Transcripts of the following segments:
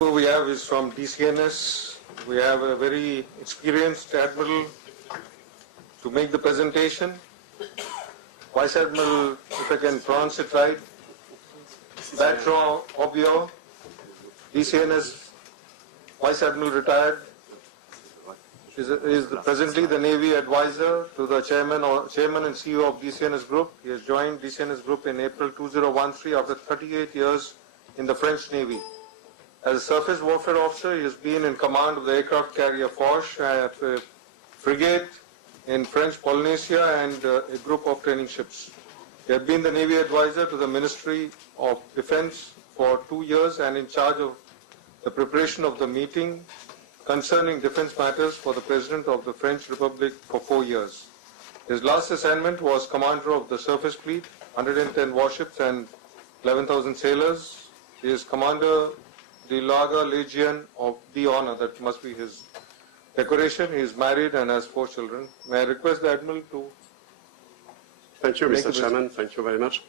Who we have is from DCNS. We have a very experienced Admiral to make the presentation. Vice Admiral, if I can pronounce it right, Bertrand Aubriot, DCNS Vice Admiral retired, is presently the Navy advisor to the Chairman and CEO of DCNS Group. He has joined DCNS Group in April 2013 after 38 years in the French Navy. As a surface warfare officer, he has been in command of the aircraft carrier Forge, a frigate in French Polynesia, and a group of training ships. He had been the Navy advisor to the Ministry of Defense for 2 years and in charge of the preparation of the meeting concerning defense matters for the President of the French Republic for 4 years. His last assignment was commander of the surface fleet, 110 warships and 11,000 sailors. He is commander the Laga Legion of the Honor. That must be his decoration. He is married and has 4 children. May I request the Admiral to... Thank you, Mr. Chairman. Thank you very much.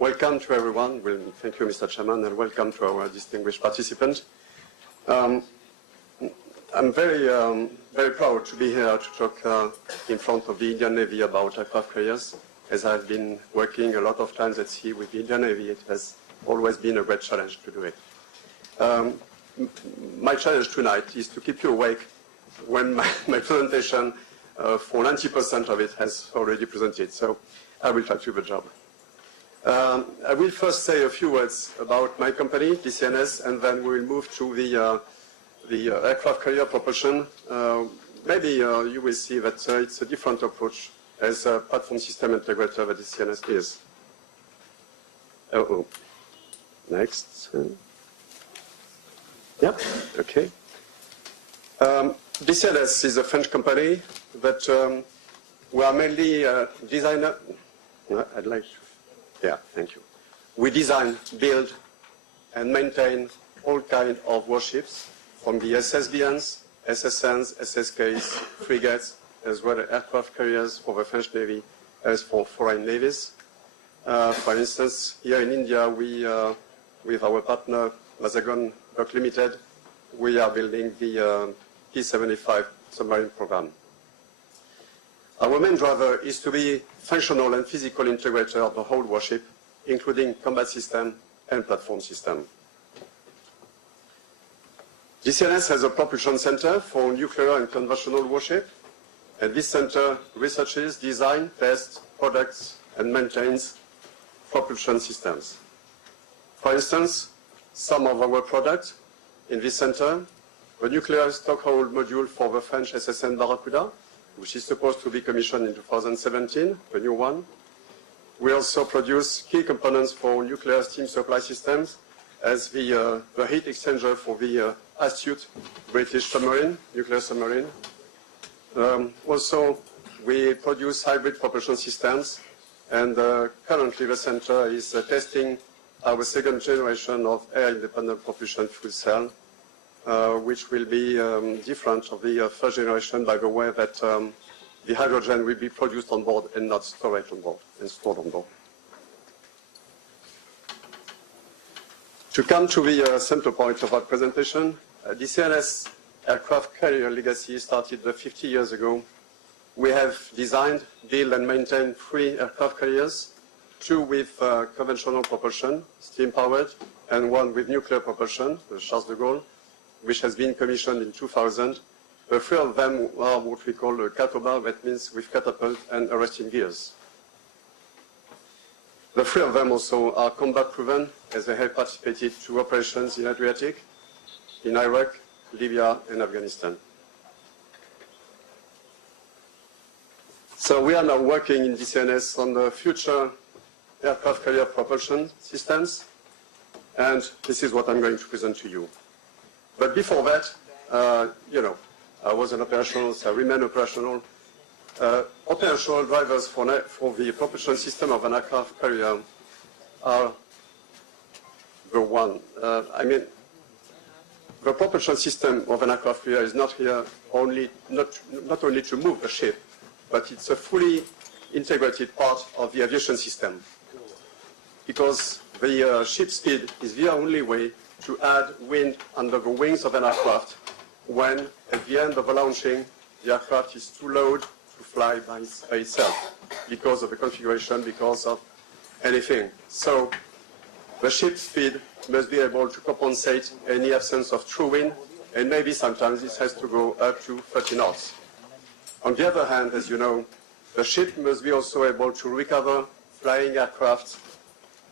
Welcome to everyone. Well, thank you, Mr. Chairman, and welcome to our distinguished participants. I'm very proud to be here to talk in front of the Indian Navy about aircraft carriers. As I've been working a lot of times at sea with the Indian Navy, it has always been a great challenge to do it. My challenge tonight is to keep you awake when my presentation, for 90% of it, has already presented. So I will try to do the job. I will first say a few words about my company, DCNS, and then we will move to the aircraft carrier propulsion. Maybe you will see that it's a different approach as a platform system integrator that DCNS is. Next. Yeah, okay. DCNS is a French company that we are mainly designer. I'd like to, yeah, thank you. We design, build, and maintain all kinds of warships, from the SSBNs, SSNs, SSKs, frigates, as well as aircraft carriers for the French Navy as for foreign navies. For instance, here in India, we, with our partner, Mazagon Limited, we are building the P-75 submarine program. Our main driver is to be functional and physical integrator of the whole warship, including combat system and platform system. DCNS has a propulsion center for nuclear and conventional warship, and this center researches, designs, tests, products, and maintains propulsion systems. For instance, some of our products in this center, the nuclear stockhold module for the French SSN Barracuda, which is supposed to be commissioned in 2017, the new one. We also produce key components for nuclear steam supply systems, as the heat exchanger for the astute British submarine, nuclear submarine. Also, we produce hybrid propulsion systems, and currently the center is testing our second generation of air-independent propulsion fuel cell, which will be different of the first generation by the way that the hydrogen will be produced on board and not stored on board and stored on board. To come to the central point of our presentation, DCNS aircraft carrier legacy started 50 years ago. We have designed, built, and maintained 3 aircraft carriers, 2 with conventional propulsion, steam-powered, and 1 with nuclear propulsion, the Charles de Gaulle, which has been commissioned in 2000. The 3 of them are what we call a catobar, that means with catapult and arresting gears. The 3 of them also are combat-proven, as they have participated to operations in Adriatic, in Iraq, Libya, and Afghanistan. So we are now working in DCNS on the future aircraft carrier propulsion systems, and this is what I'm going to present to you. But before that, you know, I was an operational, so I remain operational. Operational drivers for the propulsion system of an aircraft carrier are the one. I mean, the propulsion system of an aircraft carrier is not here not only to move the ship, but it's a fully integrated part of the aviation system. Because the ship speed is the only way to add wind under the wings of an aircraft when, at the end of the launching, the aircraft is too low to fly by itself because of the configuration, because of anything. So the ship speed must be able to compensate any absence of true wind, and maybe sometimes this has to go up to 30 knots. On the other hand, as you know, the ship must be also able to recover flying aircraft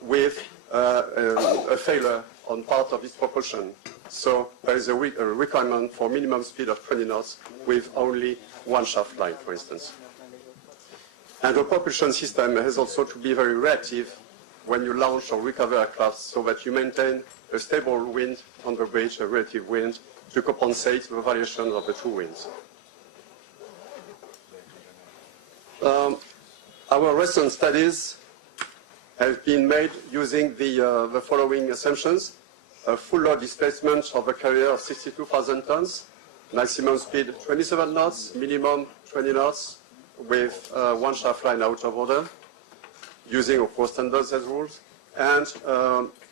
with a failure on part of its propulsion. So there is a requirement for minimum speed of 20 knots with only one shaft line, for instance. And the propulsion system has also to be very reactive when you launch or recover aircraft so that you maintain a stable wind on the bridge, a relative wind, to compensate the variation of the true winds. Our recent studies have been made using the following assumptions: a full load displacement of a carrier of 62,000 tons, maximum speed 27 knots, minimum 20 knots, with one shaft line out of order, using, of course, standards as rules. And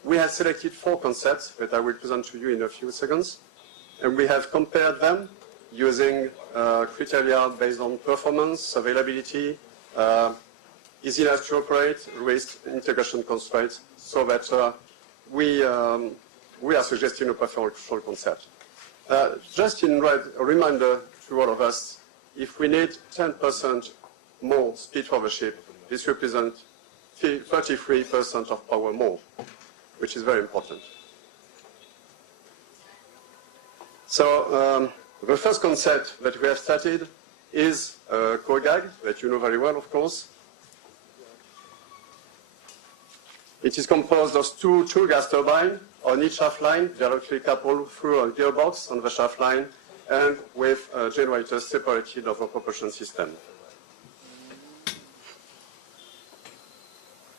we have selected 4 concepts that I will present to you in a few seconds. And we have compared them using criteria based on performance, availability, easiness to operate, risk, integration constraints, so that we are suggesting a preferential concept. Just in a reminder to all of us, if we need 10% more speed for the ship, this represents 33% of power more, which is very important. So the first concept that we have started is COGAG, that you know very well, of course. It is composed of two gas turbines on each shaft line, directly coupled through a gearbox on the shaft line, and with generators separated of a propulsion system.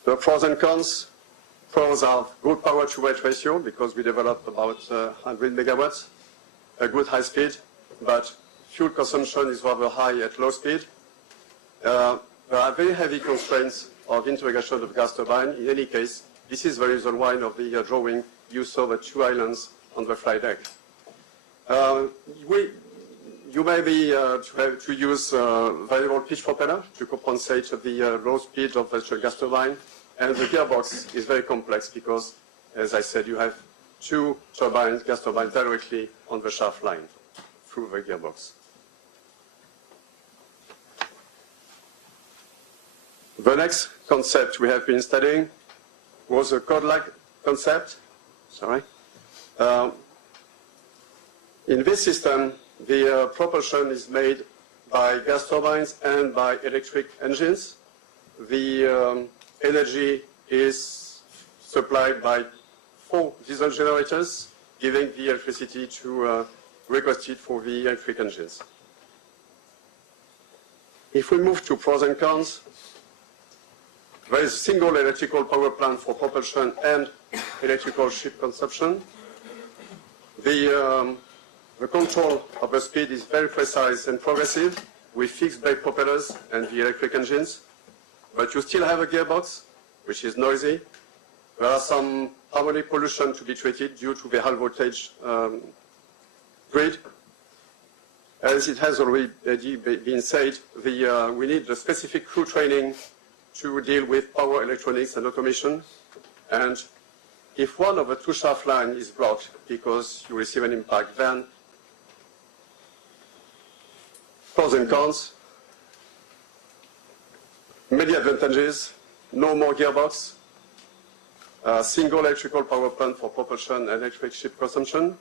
The pros and cons. Pros are good power to weight ratio, because we developed about 100 megawatts, a good high speed, but fuel consumption is rather high at low speed. There are very heavy constraints of integration of gas turbine. In any case, this is the reason why of the drawing you saw the 2 islands on the flight deck. You may be to use variable pitch propeller to compensate the low speed of the gas turbine, and the gearbox is very complex because, as I said, you have 2 turbines, gas turbines, directly on the shaft line through the gearbox. The next concept we have been studying was a code-like concept. In this system, the propulsion is made by gas turbines and by electric engines. The energy is supplied by 4 diesel generators, giving the electricity to requested for the electric engines. If we move to pros and cons, there is a single electrical power plant for propulsion and electrical ship consumption. The control of the speed is very precise and progressive with fixed brake propellers and the electric engines. But you still have a gearbox, which is noisy. There are some harmonic pollution to be treated due to the high voltage grid. As it has already been said, we need the specific crew training to deal with power electronics and automation. And if one of the 2 shaft lines is blocked because you receive an impact, then pros and cons. Many advantages: no more gearbox, single electrical power plant for propulsion and electric ship consumption.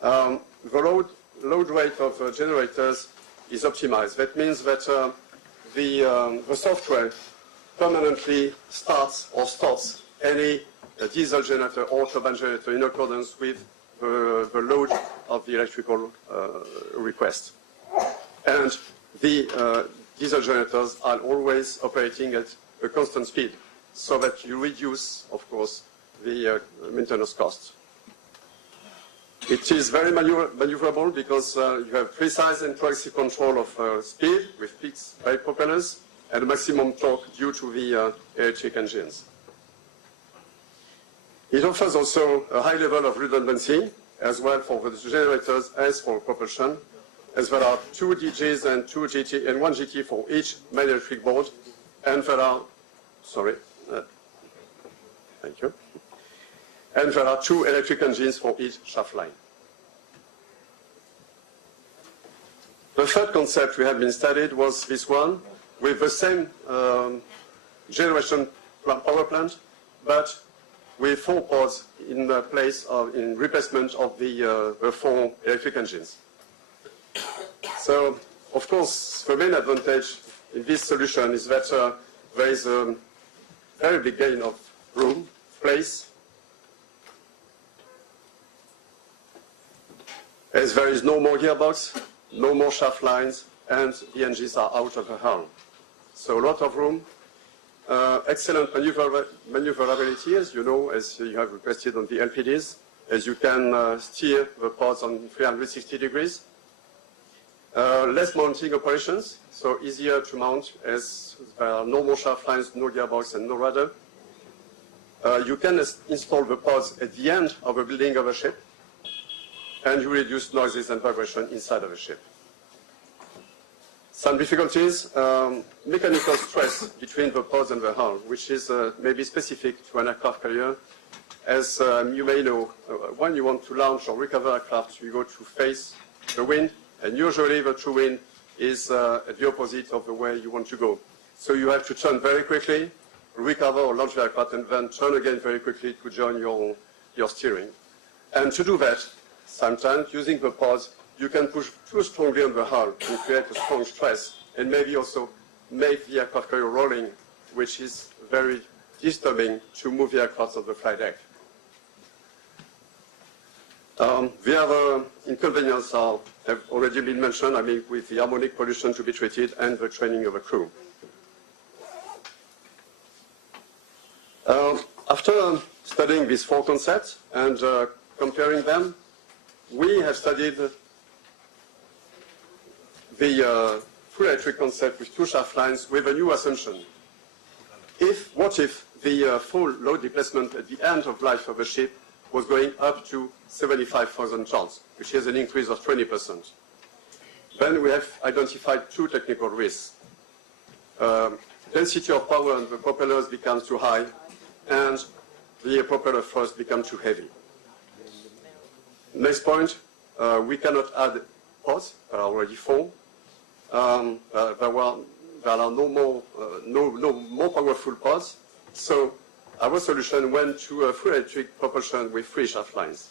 The load rate of generators is optimized. That means that the software permanently starts or stops any diesel generator or turbine generator in accordance with the load of the electrical request. And the diesel generators are always operating at a constant speed, so that you reduce, of course, the maintenance costs. It is very maneuverable because you have precise and progressive control of speed with fixed brake propellers and maximum torque due to the electric engines. It offers also a high level of redundancy, as well for the generators as for propulsion, as there are 2 DGs and 2 GT and 1 GT for each main electric board, and there are, thank you, and there are 2 electric engines for each shaft line. The third concept we have been studied was this one, with the same generation power plant, but with 4 pods in place in replacement of the 4 electric engines. So, of course, the main advantage in this solution is that there is a very big gain of room, place, as there is no more gearbox, no more shaft lines, and the engines are out of the hull. So a lot of room, excellent maneuverability, as you know, as you have requested on the LPDs, as you can steer the pods on 360 degrees. Less mounting operations, so easier to mount as there are no more shaft lines, no gearbox, and no rudder. You can install the pods at the end of the building of a ship, and you reduce noises and vibration inside of a ship. Some difficulties, mechanical stress between the pods and the hull, which is maybe specific to an aircraft carrier. As you may know, when you want to launch or recover aircraft, you go to face the wind, and usually the true wind is at the opposite of the way you want to go. So you have to turn very quickly, recover or launch the aircraft, and then turn again very quickly to join your steering. And to do that, sometimes using the pods, you can push too strongly on the hull to create a strong stress, and maybe also make the aircraft carrier rolling, which is very disturbing to move the aircraft on the flight deck. The other inconveniences have already been mentioned, I mean, with the harmonic pollution to be treated and the training of the crew. After studying these 4 concepts and comparing them, we have studied the full electric concept with 2 shaft lines with a new assumption. What if the full load displacement at the end of life of a ship was going up to 75,000 tons, which is an increase of 20%. Then we have identified 2 technical risks. Density of power on the propellers becomes too high, and the propeller thrust becomes too heavy. Next point, we cannot add pods, there are already 4. There are no more powerful pods, so our solution went to a full electric propulsion with 3 shaft lines,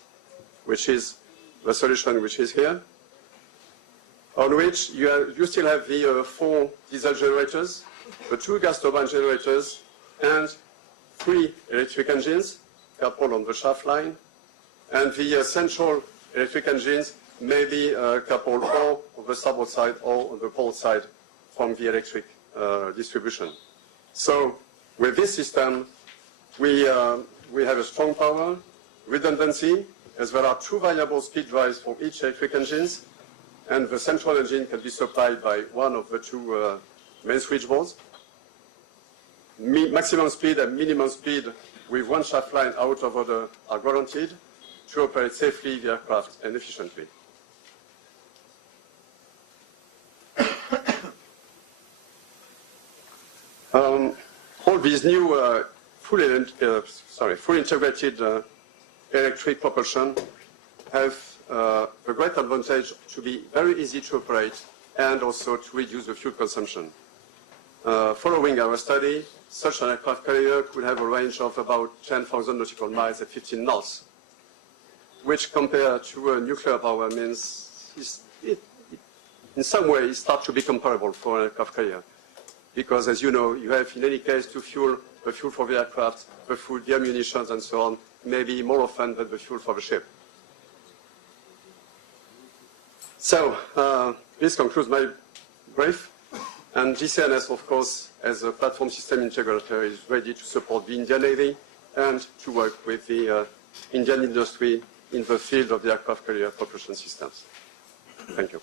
which is the solution which is here, on which you still have the 4 diesel generators, the 2 gas turbine generators, and 3 electric engines, coupled on the shaft line, and the central electric engines may be coupled or on the starboard side or on the port side from the electric distribution. So with this system, we have a strong power, redundancy, as there are 2 variable speed drives for each electric engines, and the central engine can be supplied by one of the 2 main switchboards. Maximum speed and minimum speed with 1 shaft line out of order are guaranteed to operate safely the aircraft and efficiently. All these new fully integrated electric propulsion have the great advantage to be very easy to operate and also to reduce the fuel consumption. Following our study, such an aircraft carrier could have a range of about 10,000 nautical miles at 15 knots, which compared to a nuclear power means in some way it starts to be comparable for an aircraft carrier. Because as you know, you have in any case to fuel the fuel for the aircraft, the food, the ammunition and so on, maybe more often than the fuel for the ship. So this concludes my brief. And DCNS, of course, as a platform system integrator, is ready to support the Indian Navy and to work with the Indian industry in the field of the aircraft carrier propulsion systems. Thank you.